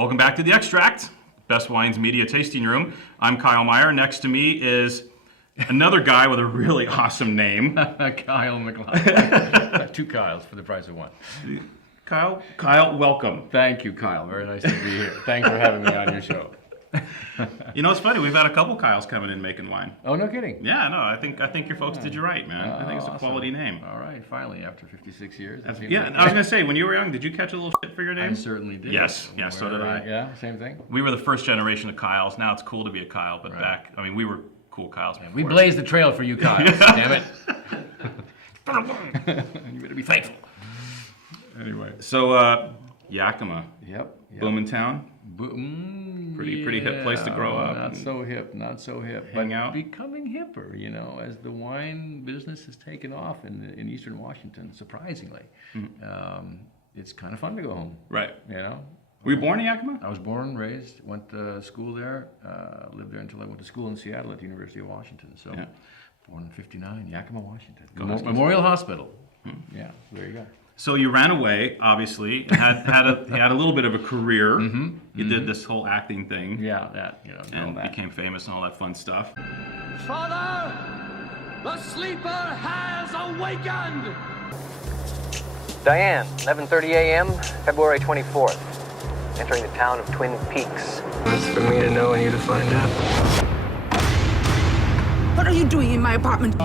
Welcome back to The Extract, Best Wines Media Tasting Room. I'm Kyle Meyer. Next to me is another guy with a really awesome name. Kyle Mc-Lachlan. Two Kyles for the price of one. Kyle, welcome. Thank you, Kyle. Very nice to be here. Thanks for having me on your show. You know, it's funny. We've had a couple Kyles coming in making wine. Oh, no kidding. Yeah, no, I think your folks did you right, man. I think it's a quality name. All right, finally, after 56 years. Yeah, I was going to say, when you were young, did you catch a little shit for your name? I certainly did. Yes, so did I. Yeah, same thing. We were the first generation of Kyles. Now it's cool to be a Kyle, but back, I mean, we were cool Kyles before. We blazed the trail for you, Kyles. Damn it. You better be thankful. Anyway, so Yakima. Yep. Booming town. Pretty Yeah, hip place to grow up. Not so hip. Hang but out. Becoming hipper, you know, as the wine business has taken off in Eastern Washington, surprisingly. It's kind of fun to go home. Right. You know? Were you born in Yakima? I was born, raised, went to school there, lived there until I went to school in Seattle at the University of Washington. So, born in '59, Yakima, Washington. Memorial Hospital. Yeah, there you go. So you ran away, obviously, and had a little bit of a career. You did this whole acting thing. Yeah, that, you know, and became famous and all that fun stuff. Father, the sleeper has awakened! Diane, 11:30 a.m., February 24th. Entering the town of Twin Peaks. That's for me to know and you to find out. What are you doing in my apartment?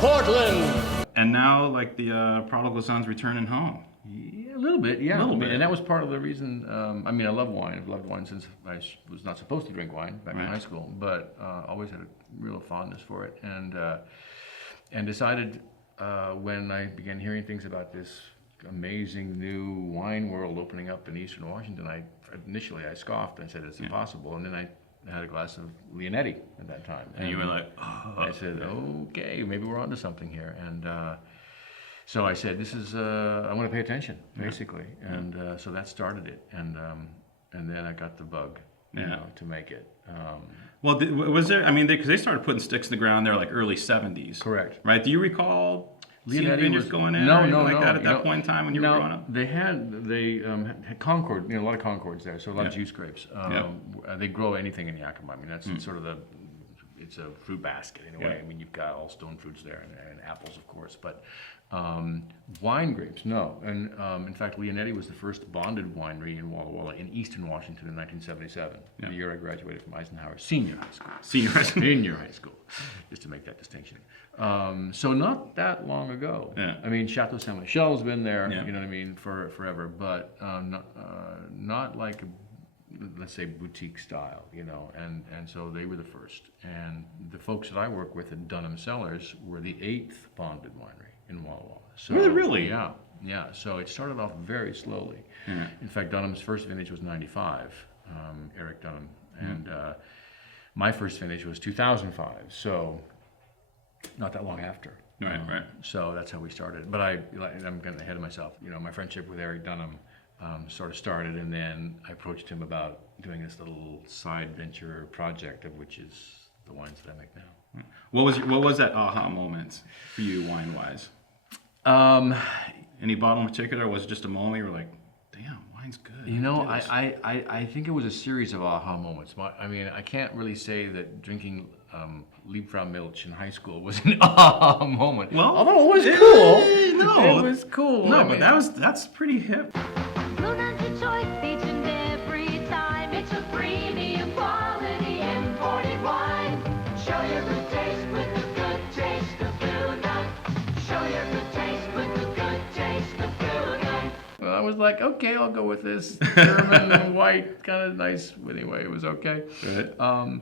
Portland! And now, like the prodigal son's returning home. Yeah, a little bit, yeah. A little bit. And that was part of the reason, I mean, I love wine. I've loved wine since I was not supposed to drink wine back in high school, but always had a real fondness for it. And decided when I began hearing things about this amazing new wine world opening up in Eastern Washington, initially I scoffed and said it's impossible. And then I had a glass of Leonetti at that time. And you were like, oh. I said, okay, maybe we're onto something here. And so I said, this is, I want to pay attention, basically. And so that started it. And then I got the bug, you know, to make it. Well, was there, I mean, because they started putting sticks in the ground there like early 70s. Correct. Right? Do you recall Leonetti vineyards going in? No, or no, like no. that at that point in time when you were growing up? They had Concord, you know, a lot of Concords there, so a lot of juice grapes. They grow anything in Yakima. I mean, that's sort of it's a fruit basket in a way. I mean, you've got all stone fruits there and apples, of course, but wine grapes, no. And in fact, Leonetti was the first bonded winery in Walla Walla in Eastern Washington in 1977, the year I graduated from Eisenhower Senior High School. Senior High School, just to make that distinction. So not that long ago. I mean, Chateau Saint Michel's been there, you know what I mean, forever, but not like let's say boutique style, you know, and so they were the first. And the folks that I work with at Dunham Cellars were the 8th bonded winery in Walla Walla. So, Really? Yeah. So it started off very slowly. In fact, Dunham's first vintage was 95, Eric Dunham, and my first vintage was 2005. So not that long after. Right. So that's how we started. But I'm getting ahead of myself. You know, my friendship with Eric Dunham sort of started, and then I approached him about doing this little side venture project, of which is the wines that I make now. What was that aha moment for you, wine-wise? Any bottle in particular, or was it just a moment you were like, damn, wine's good? You know, I think it was a series of aha moments. I mean, I can't really say that drinking Liebfraumilch in high school was an aha moment. Well, although it was cool. No, it was cool. No, I but mean, that's pretty hip. Blue Nuns your choice each and every time. It's a premium quality imported wine. Show your good taste with the good taste of Blue Nun. Show your good taste with the good taste of Blue Nun. well, I was like, okay, I'll go with this German white, kind of nice. Anyway, it was okay. Right.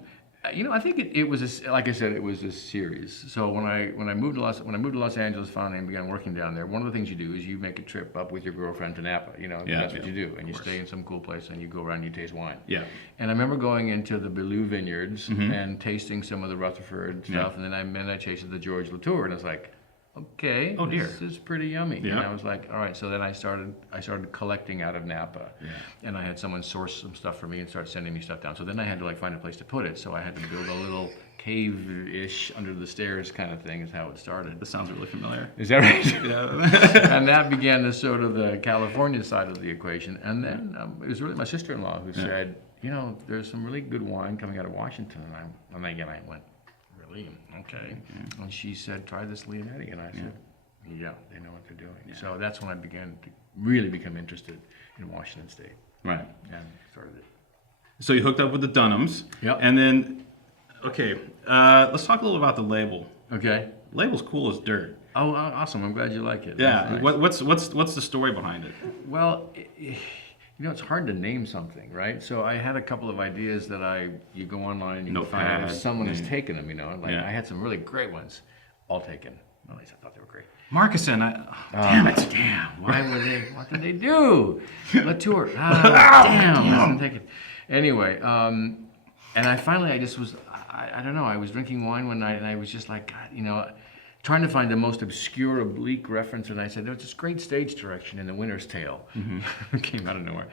You know, I think it was like I said, it was a series. So when I moved to Los Angeles finally and began working down there, one of the things you do is you make a trip up with your girlfriend to Napa. You know, that's what you do, and you stay in some cool place and you go around and you taste wine. Yeah. And I remember going into the Belleau vineyards and tasting some of the Rutherford stuff, and then I tasted the George Latour, and I was like, okay, Oh, dear. this is pretty yummy. Yeah. And I was like, all right. So then I started collecting out of Napa, and I had someone source some stuff for me and start sending me stuff down. So then I had to like find a place to put it. So I had to build a little cave-ish under the stairs kind of thing. Is how it started. This sounds really familiar. Is that right? Yeah. And that began the sort of the California side of the equation. And then it was really my sister-in-law who said, you know, there's some really good wine coming out of Washington. And again, I went, really? Okay. And she said, try this Leonetti. And I said, yeah, they know what they're doing. Yeah. So that's when I began to really become interested in Washington State. Right. And started it. So you hooked up with the Dunhams. Yep. And then, okay, let's talk a little about the label. Okay. Label's cool as dirt. Oh, awesome. I'm glad you like it. Yeah. That's nice. What's the story behind it? Well, you know, it's hard to name something, right? So I had a couple of ideas that you go online and you can find out if someone has taken them, you know. Like I had some really great ones, all taken. Well, at least I thought they were great. Marcusson, damn it. Damn, what did they do? Latour, damn, that's been taken. Anyway, and I don't know, I was drinking wine one night and I was just like, God, you know, trying to find the most obscure, oblique reference, and I said, there's this great stage direction in The Winter's Tale. It came out of nowhere.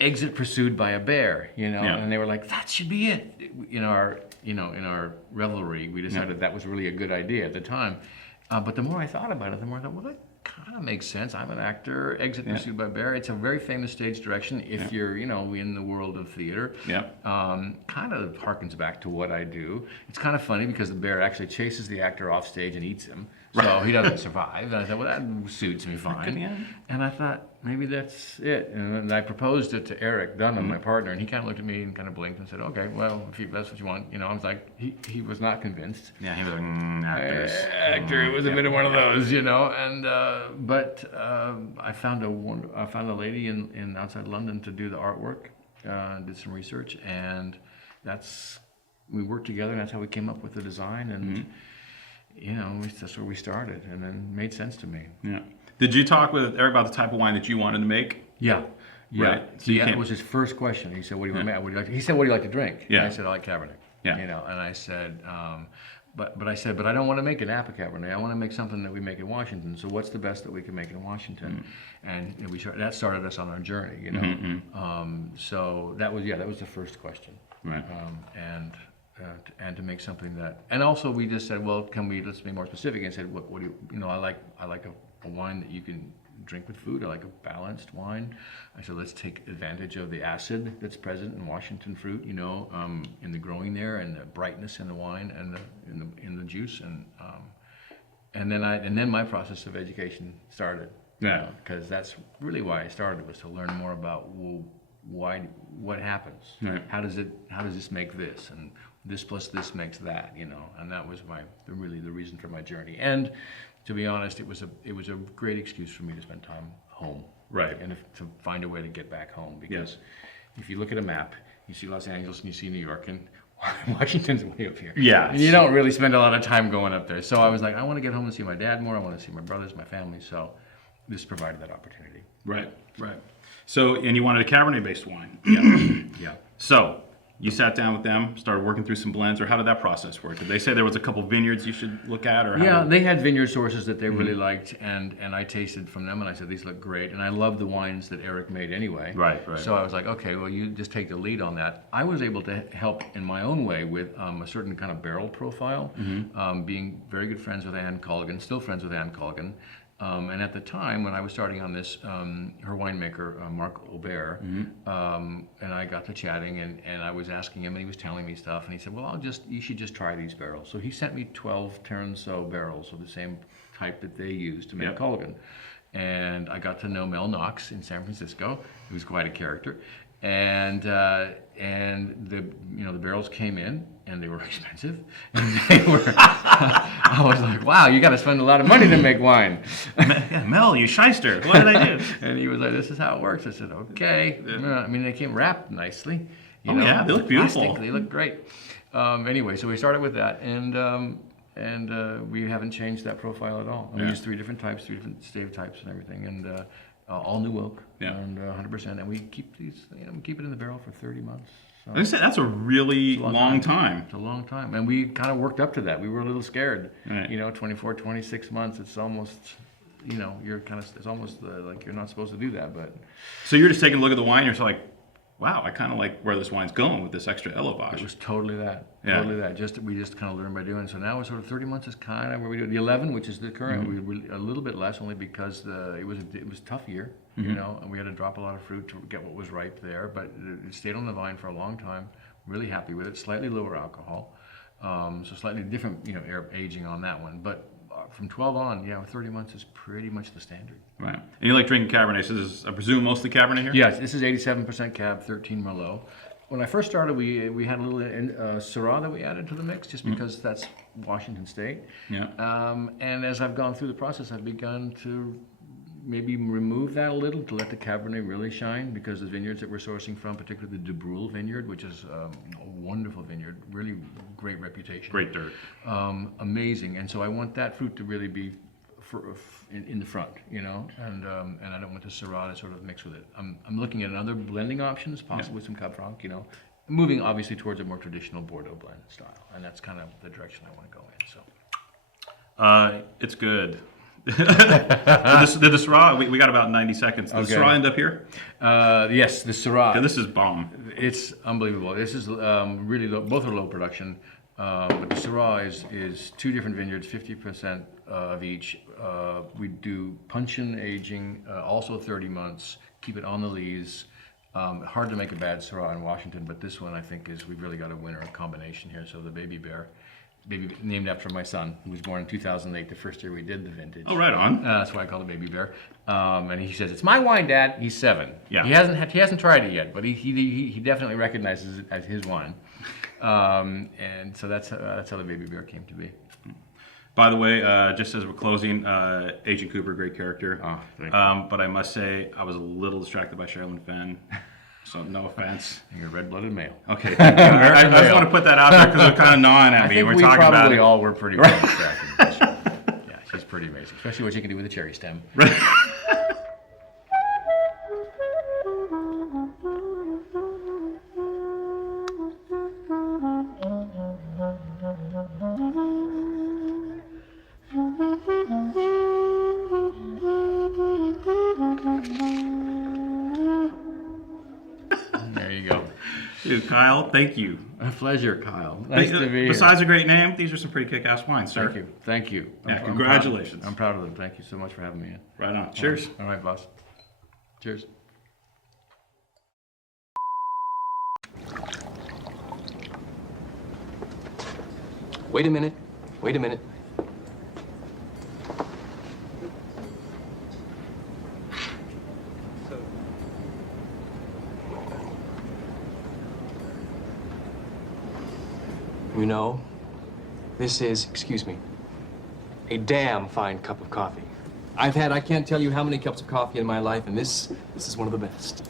Exit pursued by a bear, you know, and they were like, that should be it. In our revelry, we decided that was really a good idea at the time. But the more I thought about it, the more I thought, well, that kind of makes sense. I'm an actor. Exit pursued by bear. It's a very famous stage direction if you're, you know, in the world of theater. Yeah. Kind of harkens back to what I do. It's kind of funny because the bear actually chases the actor off stage and eats him. So he doesn't survive. And I thought, well, that suits me fine. And I thought, maybe that's it. And I proposed it to Eric Dunham, my partner, and he kind of looked at me and kind of blinked and said, okay, well, if that's what you want. You know, I was like, he was not convinced. Yeah, he was like, actors. Actor, it was a bit of one of those, you know. And but I found a lady in outside London to do the artwork. Did some research, and we worked together, and that's how we came up with the design. And you know, that's where we started, and then made sense to me. Yeah. Did you talk with Eric about the type of wine that you wanted to make? Yeah. Yeah. Right. So it was his first question. He said, "What do you want to make? He said, "What do you like to drink?" Yeah. And I said, "I like Cabernet." Yeah. You know, and I said, but I said, but I don't want to make an Napa Cabernet. I want to make something that we make in Washington. So what's the best that we can make in Washington? And you know, that started us on our journey. You know. So that was the first question. Right. And to make something that, and also we just said, well, let's be more specific, and said, what do you know, I like a wine that you can drink with food. I like a balanced wine. I said, let's take advantage of the acid that's present in Washington fruit, you know, in the growing there, and the brightness in the wine and in the juice, and then my process of education started. Yeah. Because that's really why I started, was to learn more about what happens. Right. How does this make this, and this plus this makes that, you know, and that was the reason for my journey. And to be honest, it was a great excuse for me to spend time home, right, and to find a way to get back home. Because if you look at a map, you see Los Angeles and you see New York, and Washington's way up here. Yeah, and you don't really spend a lot of time going up there. So I was like, I want to get home and see my dad more. I want to see my brothers, my family. So this provided that opportunity. Right. So, and you wanted a Cabernet-based wine. Yeah. So, you sat down with them, started working through some blends, or how did that process work? Did they say there was a couple vineyards you should look at, or they had vineyard sources that they really liked, and I tasted from them, and I said, these look great, and I love the wines that Eric made anyway. Right. So I was like, okay, well, you just take the lead on that. I was able to help in my own way with a certain kind of barrel profile, being very good friends with Ann Colligan, still friends with Ann Colligan. And at the time when I was starting on this, her winemaker, Mark Aubert, and I got to chatting, and I was asking him, and he was telling me stuff, and he said, well, you should just try these barrels. So he sent me 12 Terenceau barrels of the same type that they used to make Colligan. And I got to know Mel Knox in San Francisco, who was quite a character. And the barrels came in, and they were expensive. And I was like, wow, you got to spend a lot of money to make wine. Mel, you shyster. What did I do? And he was like, this is how it works. I said, okay. I mean, they came wrapped nicely. They look beautiful. Plastic, they look great. Anyway, so we started with that, and we haven't changed that profile at all. We used 3 different types, 3 different stave types and everything, all new oak, Yeah. and 100%. And we keep these, we keep it in the barrel for 30 months. So I said that's a really long time. It's a long time, and we kind of worked up to that. We were a little scared. Right. 24, 26 months. It's almost, you're kind of. It's almost like you're not supposed to do that, but. So you're just taking a look at the wine. You're just like, wow, I kind of like where this wine's going with this extra elevage. It was totally that. Yeah. Totally that. We just kind of learned by doing. So now we're sort of 30 months is kind of where we do. The 11, which is the current, we a little bit less only because it was a tough year, and we had to drop a lot of fruit to get what was ripe there. But it stayed on the vine for a long time. Really happy with it. Slightly lower alcohol, so slightly different, aging on that one. But from 12 on, 30 months is pretty much the standard. Right. And you like drinking Cabernet. So this is, I presume, mostly Cabernet here? Yes, this is 87% Cab, 13 Merlot. When I first started, we had a little Syrah that we added to the mix, just because that's Washington State. Yeah. And as I've gone through the process, I've begun to maybe remove that a little to let the Cabernet really shine, because the vineyards that we're sourcing from, particularly the De Brule vineyard, which is a wonderful vineyard, really great reputation. Great dirt. Amazing. And so I want that fruit to really be in the front, and I don't want the Syrah to sort of mix with it. I'm looking at other blending options, possibly some Cab Franc, moving obviously towards a more traditional Bordeaux blend style, and that's kind of the direction I want to go in. So. It's good. Did the Syrah, we got about 90 seconds. Did the Syrah end up here? Yes, the Syrah. Yeah, this is bomb. It's unbelievable. This is really low, both are low production, but the Syrah is two different vineyards, 50% of each. We do puncheon aging, also 30 months, keep it on the lees. Hard to make a bad Syrah in Washington, but this one I think we've really got a winner combination here. So the Baby Bear. Named after my son, who was born in 2008, the first year we did the vintage. Oh, right on. That's why I call it Baby Bear. And he says, "It's my wine, Dad." He's 7. Yeah. He hasn't tried it yet, but he definitely recognizes it as his wine. And so that's how the Baby Bear came to be. By the way, just as we're closing, Agent Cooper, great character. Oh, thank you. But I must say, I was a little distracted by Sherilyn Fenn. So no offense. You're a red-blooded male. Okay, thank you. I just want to put that out there because they're kind of gnawing at me. I think We're we talking about probably it. all were pretty well distracted. Yeah, she's pretty amazing, especially what you can do with a cherry stem. There you go. Dude, Kyle, thank you. A pleasure, Kyle. Nice to be here. Besides a great name, these are some pretty kick-ass wines, sir. Thank you. Thank you. Yeah, congratulations. I'm proud of them. Thank you so much for having me in. Right on. Cheers. All right, boss. Cheers. Wait a minute. Wait a minute. You know, this is, excuse me, a damn fine cup of coffee. I've had, I can't tell you how many cups of coffee in my life, and this is one of the best.